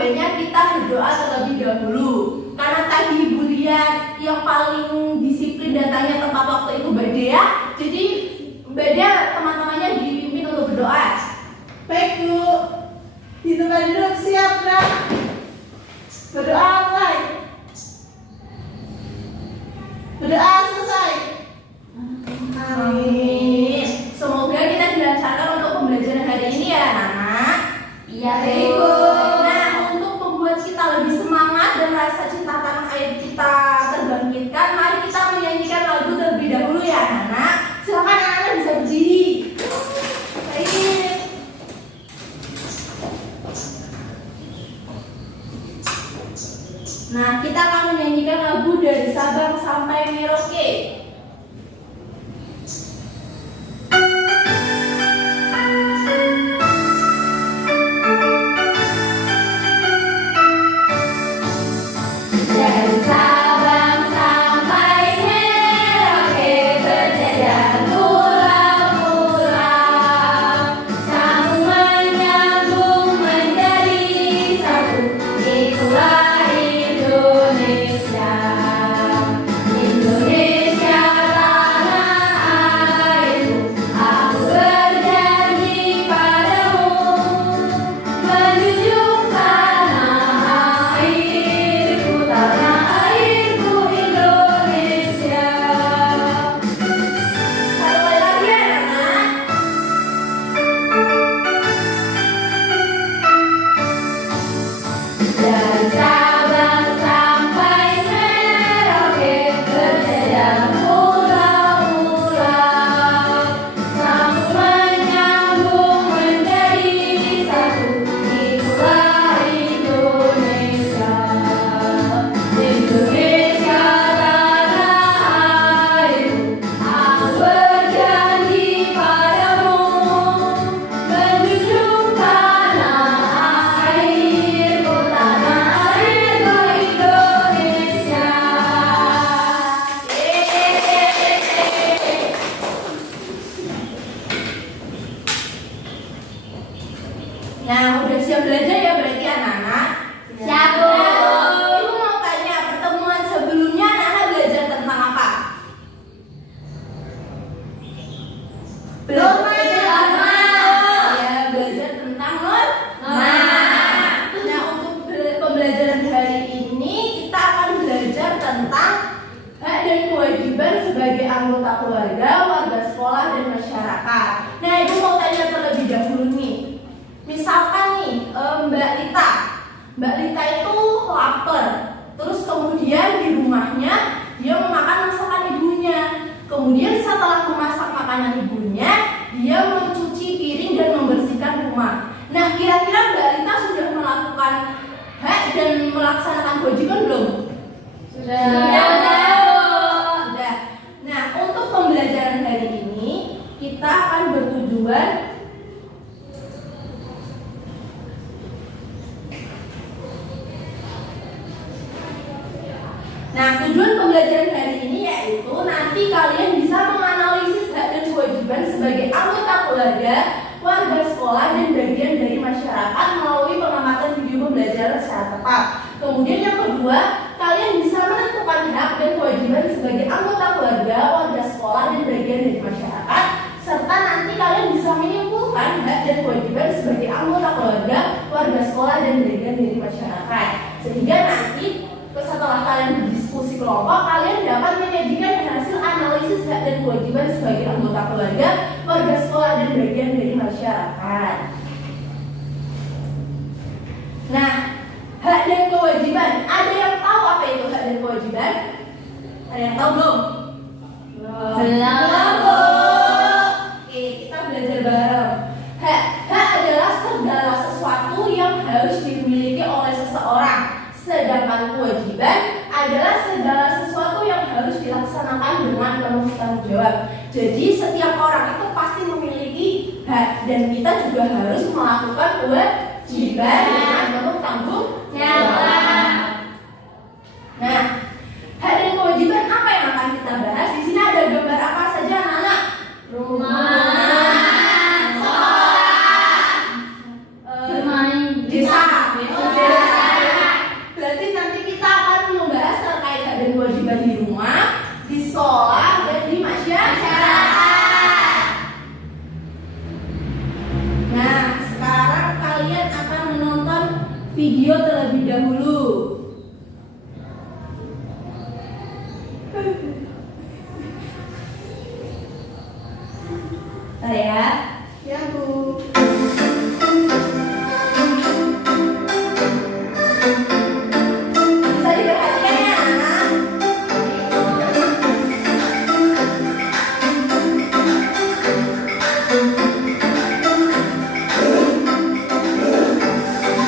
baiknya kita berdoa terlebih dahulu. Karena tadi Ibu lihat yang paling disiplin datanya tepat waktu itu Mbak Dea. Jadi Mbak Dea teman-temannya dipimpin untuk berdoa. Baik Bu, di tempat duduk siap nak. Berdoa mulai. Berdoa selesai. Amin. Semoga kita dilancarkan untuk pembelajaran hari ini ya anak-anak. Iya Bu. Nah, untuk membuat kita lebih semangat dan rasa cinta tanah air kita terbangkitkan, mari kita menyanyikan lagu terlebih dahulu ya anak-anak. Silakan anak-anak bisa berdiri. Baik. Nah, kita akan menyanyikan lagu dari Sabang sampai Merauke. Dari Sabang sampai Merauke berjajar pulau-pulau, sambung menyambung menjadi satu, itulah Indonesia. Indonesia tanah airku, aku berjanji padamu, menjunjung tanah airku, tanah airku Indonesia. Satu kali lagi ya anak-anak. Dari Sabang sampai Merauke berjajar pulau-pulau, sambung menyambung menjadi satu, itulah Indonesia. Indonesia tanah airku, aku berjanji padamu, menjunjung tanah airku, tanah airku Indonesia. Nah, udah siap belajar ya berarti anak-anak? Siap, Bu. Nah, Ibu mau tanya, pertemuan sebelumnya anak-anak belajar tentang apa? Norma. Ya, belajar tentang norma. Nah, Nah, untuk pembelajaran hari ini kita akan belajar tentang hak dan kewajiban sebagai anggota keluarga, warga sekolah, dan masyarakat. Nah, Ibu mau tanya terlebih dahulu nih. Misalkan nih, Mbak Lita itu lapar. Terus kemudian di rumahnya dia memakan masakan ibunya. Kemudian setelah memasak makanan ibunya, dia mencuci piring dan membersihkan rumah. Nah, kira-kira Mbak Lita sudah melakukan hak dan melaksanakan kewajiban belum? sudah. Sudah. Nah, untuk pembelajaran hari ini kita akan bertujuan Nah, tujuan pembelajaran hari ini yaitu nanti kalian bisa menganalisis hak dan kewajiban sebagai anggota keluarga, warga sekolah, dan bagian dari masyarakat melalui pengamatan video pembelajaran secara tepat. Kemudian yang kedua, kalian bisa menentukan hak dan kewajiban sebagai anggota keluarga, warga sekolah, dan bagian dari masyarakat, serta nanti kalian bisa menyimpulkan hak dan kewajiban sebagai anggota keluarga, warga sekolah, dan bagian dari masyarakat. Sehingga nanti setelah kalian berdiskusi kelompok, kalian dapat menyajikan hasil analisis hak dan kewajiban sebagai anggota keluarga, warga sekolah, dan bagian dari masyarakat. Nah, hak dan kewajiban, ada yang tahu apa itu hak dan kewajiban? Ada yang tahu belum? Belum. Oke, kita belajar bareng. Hak adalah segala sesuatu yang harus dimiliki oleh seseorang. Sedangkan kewajiban adalah segala sesuatu yang harus dilaksanakan dengan penuh tanggung jawab. Jadi setiap orang itu pasti memiliki hak dan kita juga harus melakukan kewajiban dengan penuh tanggung jawab. Nah, hak dan kewajiban apa yang akan kita bahas? Di sini ada gambar apa saja anak-anak? Rumah, sekolah, bermain, desa, desa. dahulu. Bentar ya. Ya, Bu. Bisa diperhatikan ya, anak.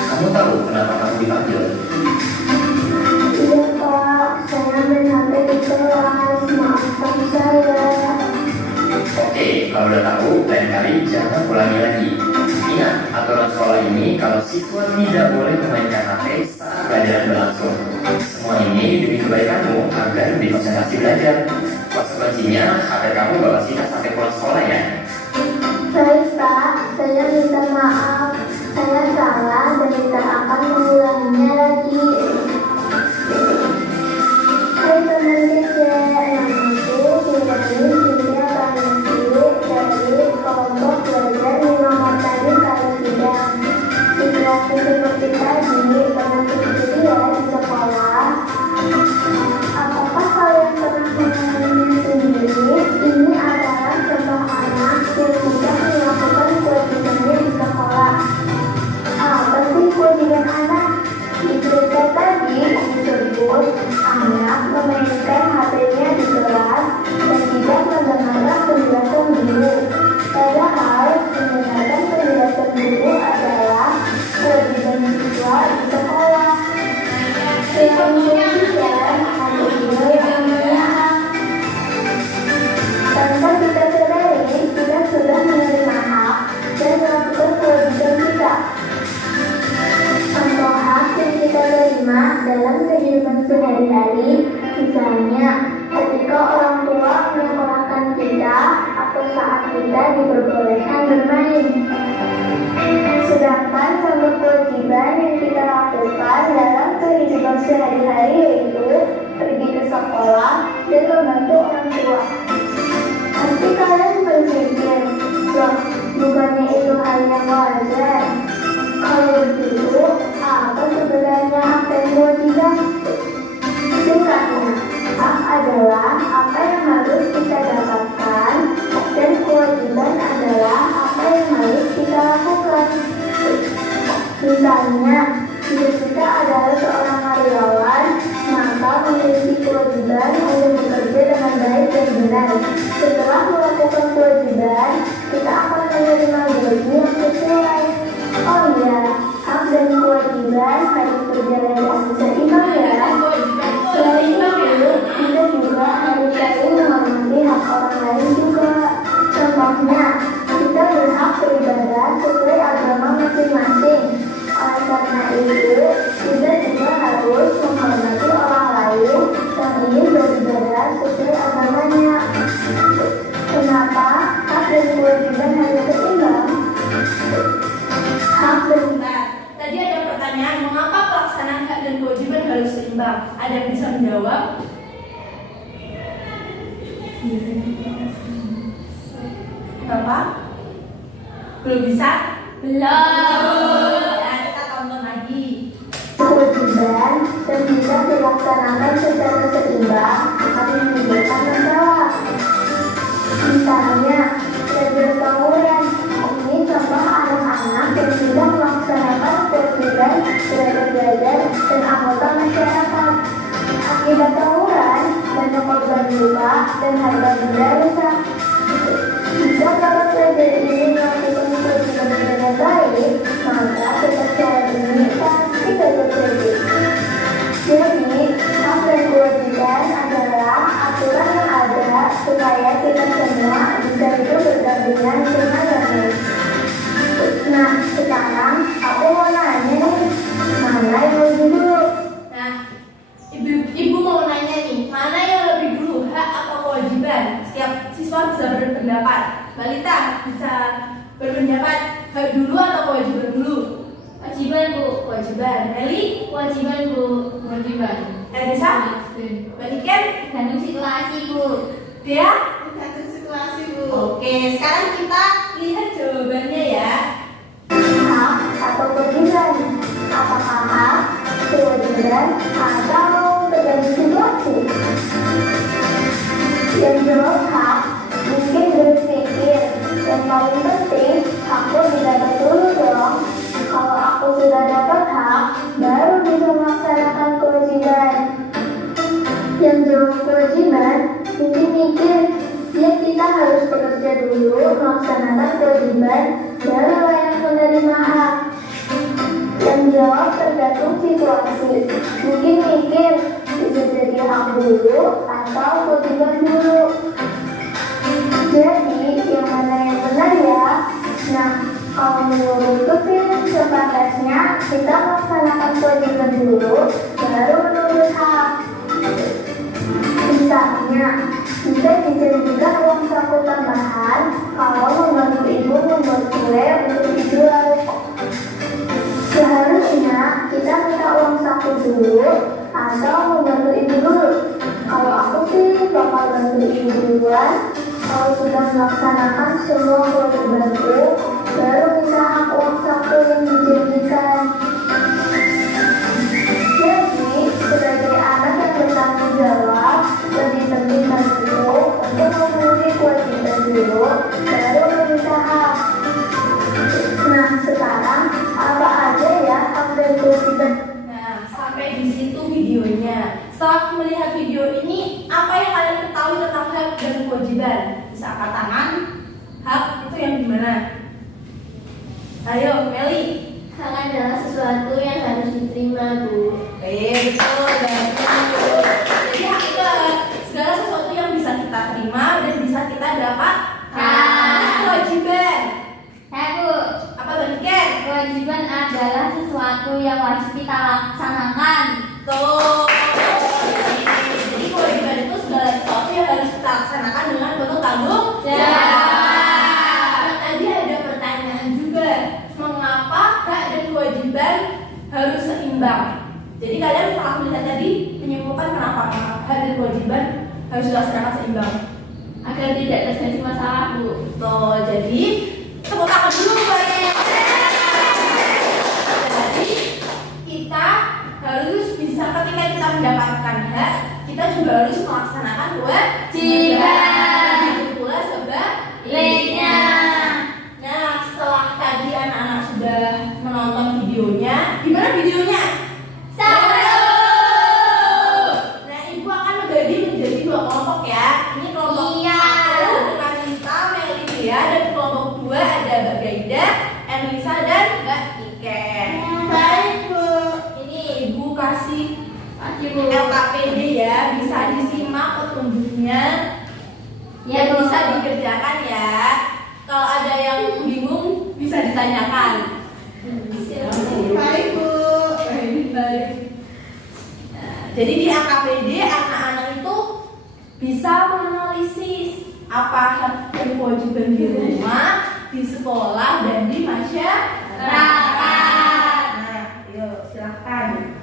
Kamu tahu kenapa kamu dipanggil? Iya Pak, saya main HP di kelas, maafkan saya. Oke, kalau udah tahu, lain kali jangan ulangi lagi. Ingat, aturan sekolah ini kalau siswa tidak boleh memainkan HP saat pelajaran berlangsung. Semua ini demi kebaikanmu agar lebih konsentrasi belajar. Konsekuensinya, HP kamu bawa sinyal sampai pulang sekolah ya. Baik Pak, saya minta maaf. Saya salah dan tidak akan mengulanginya lagi. Hai teman kecil, namaku Firly Cynthia Pangestu dari kelompok belajar 5 materi kali sidang. Situasi seperti tadi pernah terjadi ya di sekolah. Apakah kalian pernah mengalaminya sendiri? Ini adalah contoh anak yang tidak melakukan kewajibannya di sekolah. Apa sih kewajiban anak? Di cerita tadi disebut anak memainkan HP-nya di kelas dan tidak mendengarkan penjelasan guru. Padahal mendengarkan penjelasan guru adalah kewajiban siswa di sekolah. Kemudian ada juga yang menyerah. Tanpa kita sadari, kita sudah menerima hak dan melakukan kewajiban kita. Contoh hak yang kita terima dalam kehidupan sehari-hari, misalnya ketika orang tua menyekolahkan kita atau saat kita diperbolehkan bermain. Sedangkan contoh kewajiban yang kita lakukan dalam kehidupan sehari-hari yaitu pergi ke sekolah dan membantu orang tua. Nanti kalian berpikir, loh, bukannya itu hal yang wajar? Kalau begitu, apa sebenarnya hak dan kewajiban? Singkatnya, hak adalah apa yang harus kita dapatkan dan kewajiban adalah apa yang harus kita lakukan. Misalnya, jika kita adalah seorang karyawan, maka memiliki kewajiban untuk bekerja dengan baik dan benar. Setelah melakukan kewajiban, kita akan menerima gaji yang sesuai. Oh iya, hak dan kewajiban harus berjalan dengan seimbang ya. Selain itu, kita juga harus saling menghormati hak orang lain juga. Contohnya, kita berhak beribadah sesuai agama masing-masing. Oleh karena itu, kita juga harus menghormati orang lain yang ingin beribadah sesuai agamanya. Kenapa hak dan kewajiban harus seimbang? Hak dan Nah, tadi ada pertanyaan, mengapa pelaksanaan hak dan kewajiban harus seimbang? Ada yang bisa menjawab? Kenapa? Belum bisa? Belum. Ya, kita tonton lagi. kewajiban dan bisa dilaksanakan secara seimbang harus menimbulkan masalah. Misalnya, belajar tawuran. Ini contoh anak-anak yang tidak melaksanakan kewajiban belajar dan anggota masyarakat. Akibat tawuran, banyak korban luka dan harga benda rusak. Jika para pelajar ini melakukan kewajiban dengan baik, maka kepercayaan ini pasti tidak terjadi. Jadi, hak dan kewajiban adalah aturan yang ada supaya kita semua bisa hidup berdampingan dengan yang baik. Nah, sekarang aku mau nanya nih, mana yang lebih dulu? Nah, ibu mau nanya nih, mana yang lebih dulu, hak atau kewajiban? Setiap siswa bisa berpendapat. Balita bisa berpendapat hak dulu atau kewajiban dulu? Kewajiban, Bu. Kewajiban. Meli? Kewajiban, Bu. Kewajiban. Elisa? Balikan? Tergantung situasi, Bu. Dia? Tergantung situasi, Bu. Oke, sekarang kita lihat jawabannya ya. Hak atau kewajiban? Apakah hak kewajiban atau tergantung situasi? Yang jawab hak mungkin berpikir yang paling penting aku didapat dulu dong. Kalau aku sudah dapat hak, baru bisa melaksanakan kewajiban. Yang jawab kewajiban mungkin mikir ya kita harus bekerja dulu melaksanakan kewajiban baru layak menerima hak. Yang jawab tergantung situasi mungkin mikir bisa jadi hak dulu atau kewajiban dulu. Jadi yang mana yang benar ya? Nah, kalau menurutku sih sepantasnya kita melaksanakan kewajiban dulu baru menuntut hak. Misalnya, bisa dijanjikan uang saku tambahan kalau membantu ibu membuat kue untuk dijual. Seharusnya kita minta uang saku dulu atau membantu ibu dulu. Kalau aku sih bakal bantu ibu duluan. Kalau sudah melaksanakan semua kewajibanku, baru bisa hak uang saku yang dijanjikan. Jadi, sebagai anak yang bertanggung jawab, lebih penting bagiku untuk memenuhi kewajiban dulu, baru meminta hak. Nah, sekarang apa aja ya hak dan kewajiban? Nah, sampai di situ videonya. Setelah melihat video ini, apa yang kalian ketahui tentang hak dan kewajiban? Bisa angkat tangan. Hak itu yang gimana? Ayo, Meli. Hak adalah sesuatu yang harus diterima, Bu. Betul, betul. Jadi hak itu adalah segala sesuatu yang bisa kita terima dan bisa kita dapatkan. Kewajiban. Bu, Apa bentuknya? kewajiban adalah sesuatu yang wajib kita laksanakan. Tuh. Jadi kewajiban itu segala sesuatu yang harus kita laksanakan dengan penuh tanggung jawab. Tadi ada pertanyaan juga, mengapa hak dan kewajiban harus seimbang? Jadi kalian setelah melihat tadi menyimpulkan kenapa hak dan kewajiban harus dilaksanakan seimbang? Agar tidak terjadi masalah, Bu. Tuh, jadi tepuk tangan dulu buatnya. Jadi kita harus bisa ketika kita mendapatkan hak, kita juga harus melaksanakan kewajiban. Begitu pula sebaliknya. Nah, setelah tadi anak-anak sudah menonton videonya, gimana videonya? Seru. Nah, ibu akan membagi menjadi 2 kelompok ya. Ini kelompok Iya. 1 dengan Nita, Melia, dan kelompok 2 ada Mbak Gaida, Elisa, dan Mbak Iken. Baik, Bu. Ini ibu kasih Makasih, Bu. LKPD ya, bisa disimak petunjuknya Ya, dan Bu. bisa dikerjakan ya. Kalau ada yang bingung bisa ditanyakan. Baik, Bu. Baik. Nah, jadi di AKPD anak-anak itu bisa menganalisis apa hak dan kewajiban di rumah, di sekolah, dan di masyarakat. Nah, yuk silahkan.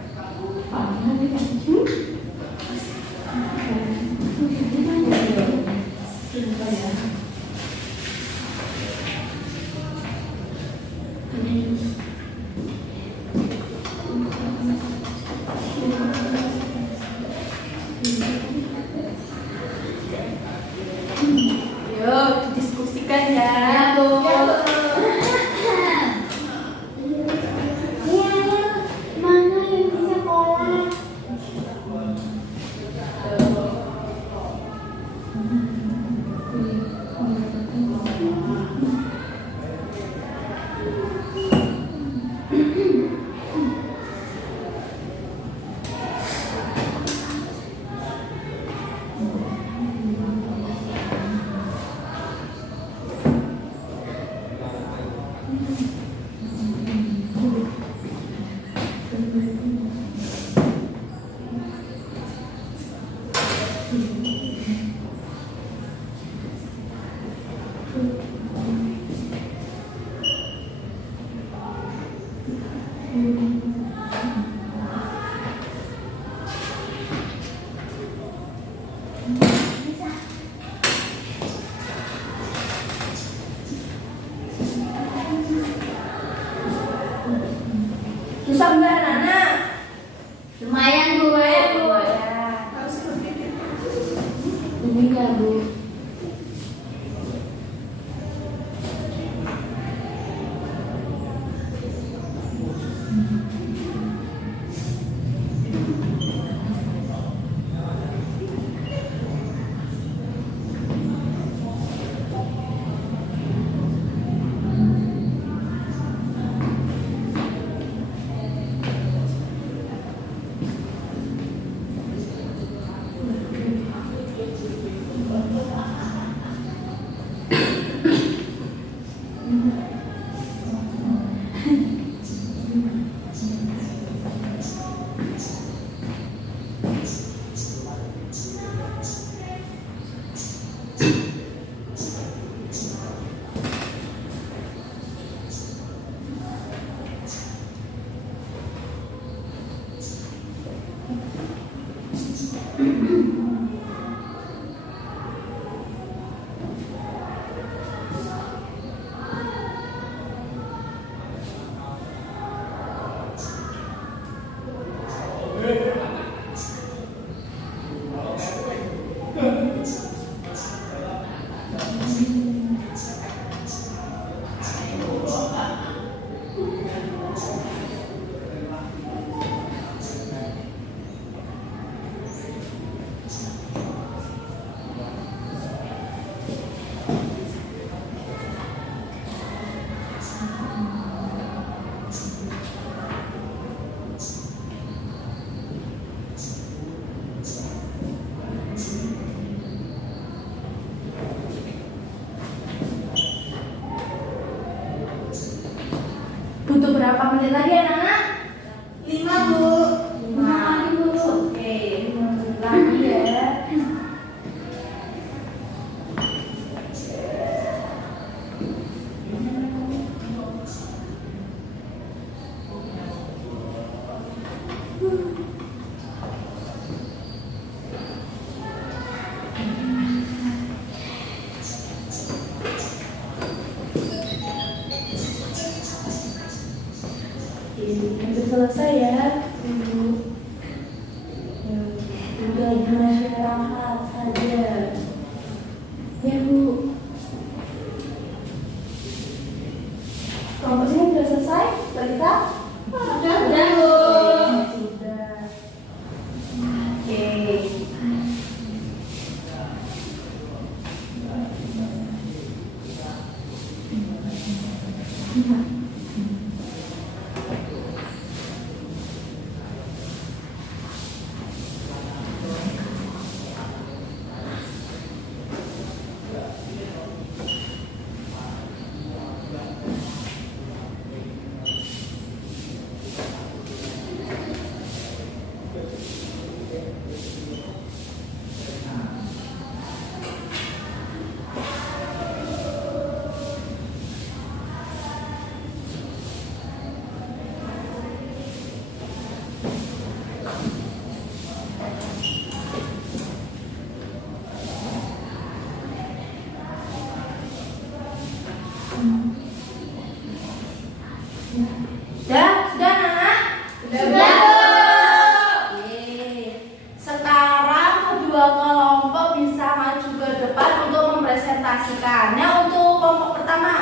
Yuk didiskusikan ya. Bu. Iya, mana yang Butuh berapa menit lagi anak-anak? 5, Bu. 5 lagi Bu. Oke, 5 menit lagi ya. Hampir selesai ya, Bu. Tinggal di masyarakat saja. Ya, Bu. Kelompok sini sudah selesai, Balita? Sudah, Sudah, Bu. Sudah. Oke. Sudah, Nana? Sudah. Oke. Sekarang kedua kelompok bisa maju ke depan untuk mempresentasikannya. Untuk kelompok pertama,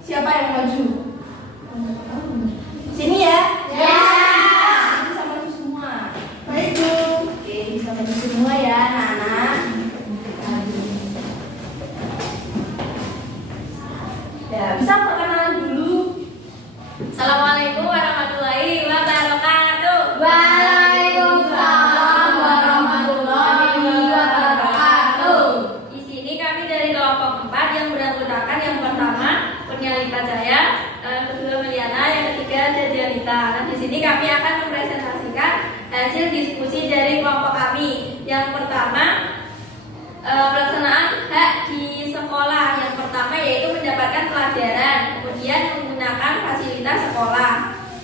siapa yang maju? Sini ya. Ya. Bisa maju semua. Baik, Bu. Oke, bisa maju semua ya, Nana. Ya, bisa perkenalan dulu. Assalamualaikum warahmatullahi wabarakatuh. Waalaikumsalam warahmatullahi wabarakatuh. Di sini kami dari kelompok 4 yang beranggotakan yang pertama Punyalita Jaya, kedua Meliana, yang ketiga Dedianita. Nah, di sini kami akan mempresentasikan hasil diskusi dari kelompok kami. Yang pertama pelaksanaan hak di sekolah. Yang pertama yaitu mendapatkan pelajaran, kemudian menggunakan fasilitas sekolah.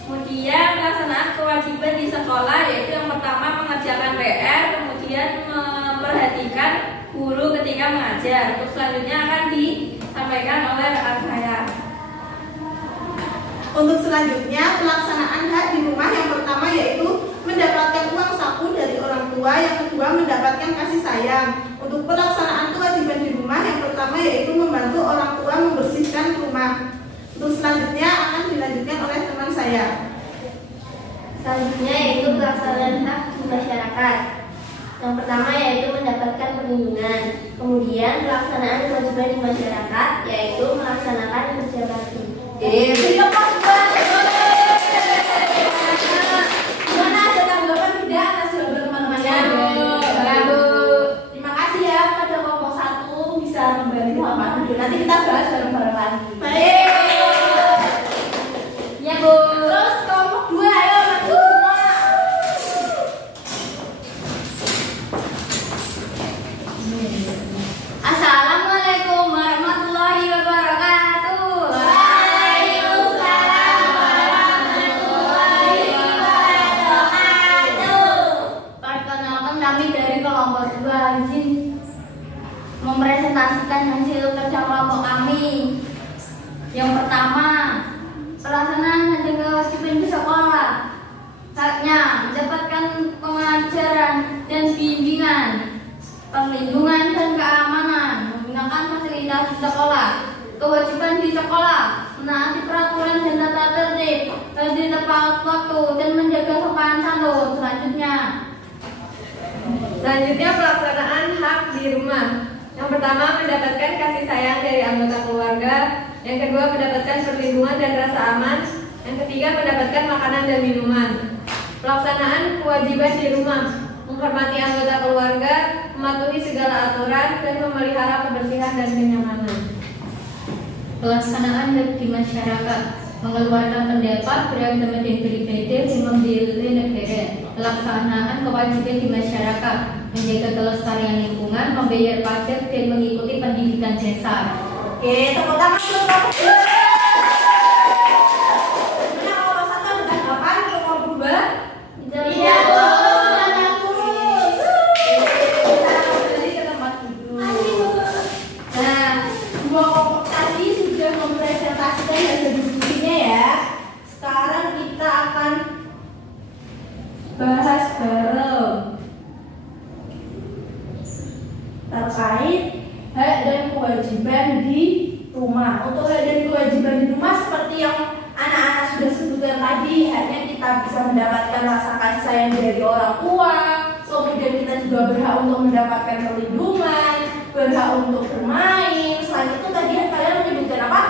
Kemudian pelaksanaan kewajiban di sekolah yaitu yang pertama mengerjakan PR, kemudian memperhatikan guru ketika mengajar. Untuk selanjutnya akan disampaikan oleh rekan saya. Untuk selanjutnya, pelaksanaan hak di rumah yang pertama yaitu mendapatkan uang saku dari orang tua, yang kedua mendapatkan kasih sayang. Untuk pelaksanaan kewajiban di rumah yang pertama yaitu membantu orang tua membersihkan rumah. Untuk selanjutnya akan dilanjutkan oleh teman saya. Selanjutnya yaitu pelaksanaan hak di masyarakat. Yang pertama yaitu mendapatkan perlindungan. Kemudian pelaksanaan kewajiban di masyarakat yaitu melaksanakan kerja bakti. Lepas gimana, ada tanggapan tidak atas jawaban teman-temannya? Ya, Bu. Terima kasih ya kepada kelompok 1 bisa membantu Bapak Dudu. Nanti kita bahas bareng-bareng lagi. Baik. Ya, Bu. Terus kelompok 2 ayo maju semua. Assalamualaikum warahmatullahi wabarakatuh. Waalaikumsalam mempresentasikan hasil kerja kelompok kami. Yang pertama, pelaksanaan hak dan kewajiban di sekolah. Haknya mendapatkan pengajaran dan bimbingan, perlindungan dan keamanan, menggunakan fasilitas di sekolah. Kewajiban di sekolah, menaati peraturan dan tata tertib, hadir tepat waktu, dan menjaga sopan santun. Selanjutnya pelaksanaan hak di rumah. Yang pertama, mendapatkan kasih sayang dari anggota keluarga. Yang kedua, mendapatkan perlindungan dan rasa aman. Yang ketiga, mendapatkan makanan dan minuman. Pelaksanaan kewajiban di rumah, menghormati anggota keluarga, mematuhi segala aturan, dan memelihara kebersihan dan kenyamanan. Pelaksanaan hak di masyarakat, mengeluarkan pendapat, beragama dan beribadah, dan membela negara. Pelaksanaan kewajiban di masyarakat, menjaga kelestarian lingkungan, membayar pajak, dan mengikuti pendidikan dasar. Oke, tepuk tangan untuk kelompok 2. Sebenarnya kelompok 1 ada tanggapan untuk kelompok 2? Tidak lulus. Kita kembali ke tempat duduk. Nah, dua kelompok tadi sudah mempresentasikan hasil diskusinya ya. Sekarang kita akan bahas bareng terkait hak dan kewajiban di rumah. Untuk hak dan kewajiban di rumah seperti yang anak-anak sudah sebutkan tadi, haknya kita bisa mendapatkan rasa kasih sayang dari orang tua, kemudian kita juga berhak untuk mendapatkan perlindungan, berhak untuk bermain. Selain itu tadi kalian menyebutkan apa?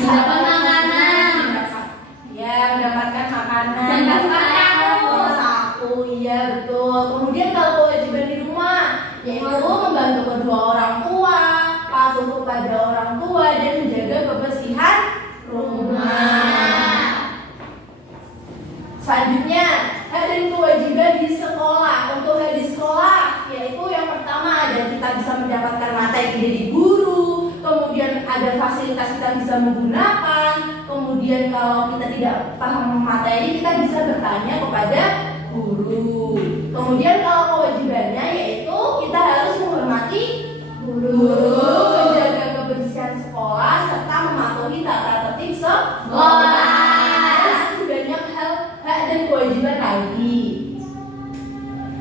Mendapatkan makanan. Ya, mendapatkan makanan. Mendapatkan sapu. Iya betul. Kemudian kalau kewajiban di rumah, yaitu membantu kedua orang tua, patuh kepada orang tua, dan menjaga kebersihan rumah. Selanjutnya, hak dan kewajiban di sekolah. Untuk hak di sekolah, yaitu yang pertama ada kita bisa mendapatkan materi dari guru, kemudian ada fasilitas kita bisa menggunakan, kemudian kalau kita tidak paham materi kita bisa bertanya kepada guru. Kemudian kalau kewajibannya yaitu kita harus menghormati guru, menjaga kebersihan sekolah, serta mematuhi tata tertib sekolah. Dan masih banyak hak dan kewajiban lagi.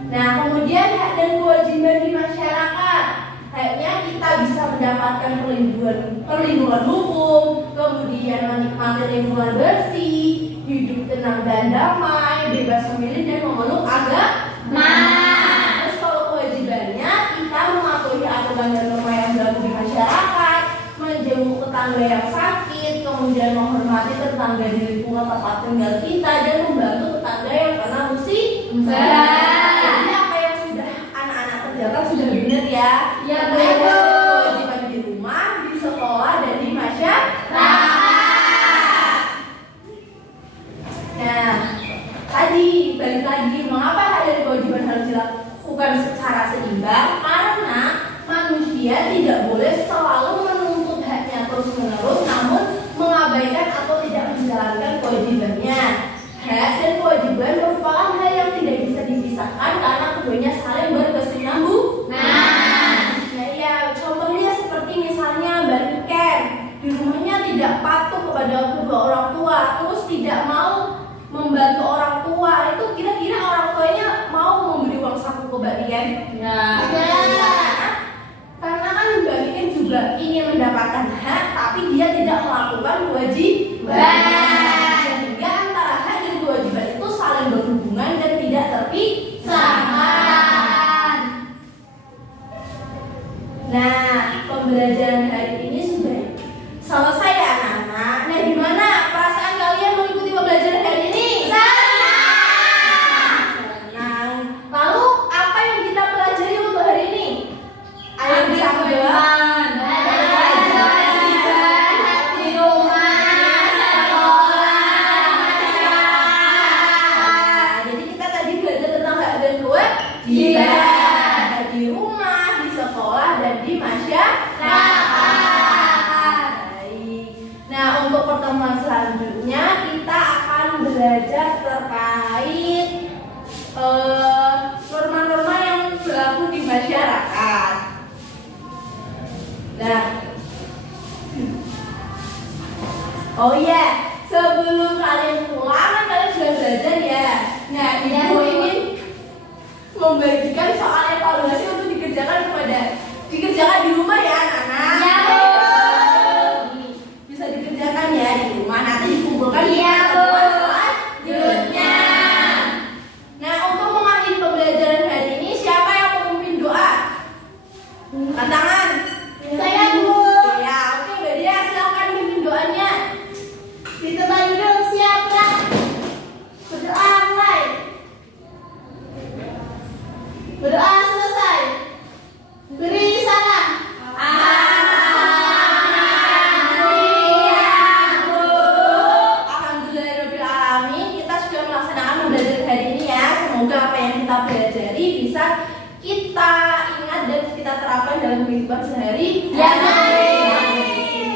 Nah, kemudian hak dan kewajiban di masyarakat. Haknya kita bisa mendapatkan perlindungan hukum, kemudian menikmati lingkungan bersih, hidup tenang dan damai, bebas memilih dan memeluk agama. Terus kalau kewajibannya kita mematuhi aturan dan norma yang berlaku di masyarakat, menjenguk tetangga yang sakit, kemudian menghormati tetangga di lingkungan tempat tinggal kita, dan membantu tetangga yang kena musibah. Jadi apa yang sudah anak-anak kerjakan sudah benar ya. Ya betul. Kewajiban di rumah, di sekolah, dan di masyarakat. Nah, tadi balik lagi, mengapa hak dan kewajiban harus dilakukan secara seimbang? Karena manusia tidak boleh selalu menuntut haknya terus-menerus, namun mengabaikan atau tidak menjalankan kewajibannya. Hak dan kewajiban merupakan hal yang tidak bisa dipisahkan karena keduanya saling berkesinambungan. Nah ya, contohnya seperti misalnya Mbak Ken, di rumahnya tidak patuh kepada kedua orang tua, terus tidak mau membantu orang tua. Itu kira-kira orang tuanya mau memberi uang saku ke Mbak Ken? Ya. Karena kan Mbak Ken juga ingin mendapatkan hak, tapi dia tidak melakukan kewajiban. Sehingga antara hak dan kewajiban itu saling Oh iya, sebelum kalian pulang kan kalian sudah belajar ya. Nah, ibu ingin membagikan soal evaluasi untuk dikerjakan di rumah ya anak-anak. Iya, Bu. Bisa dikerjakan ya di rumah, nanti dikumpulkan di Iya, Bu. selanjutnya. Nah, untuk mengakhiri pembelajaran hari ini, siapa yang memimpin doa? Angkat tangan. Saya, Bu. Ya, oke, Mbak Dia, silakan pimpin doanya. Di tempat duduk siapkan. Berdoa mulai. Berdoa selesai. Beri salam. Alhamdulillahirrahmanirrahim, kita sudah melaksanakan pembelajaran hari ini ya. Semoga apa yang kita pelajari bisa kita ingat dan kita terapkan dalam kehidupan sehari. Ya,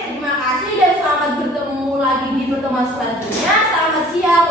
Terima kasih dan selamat bertemu lagi di pertemuan selanjutnya. Selamat siang.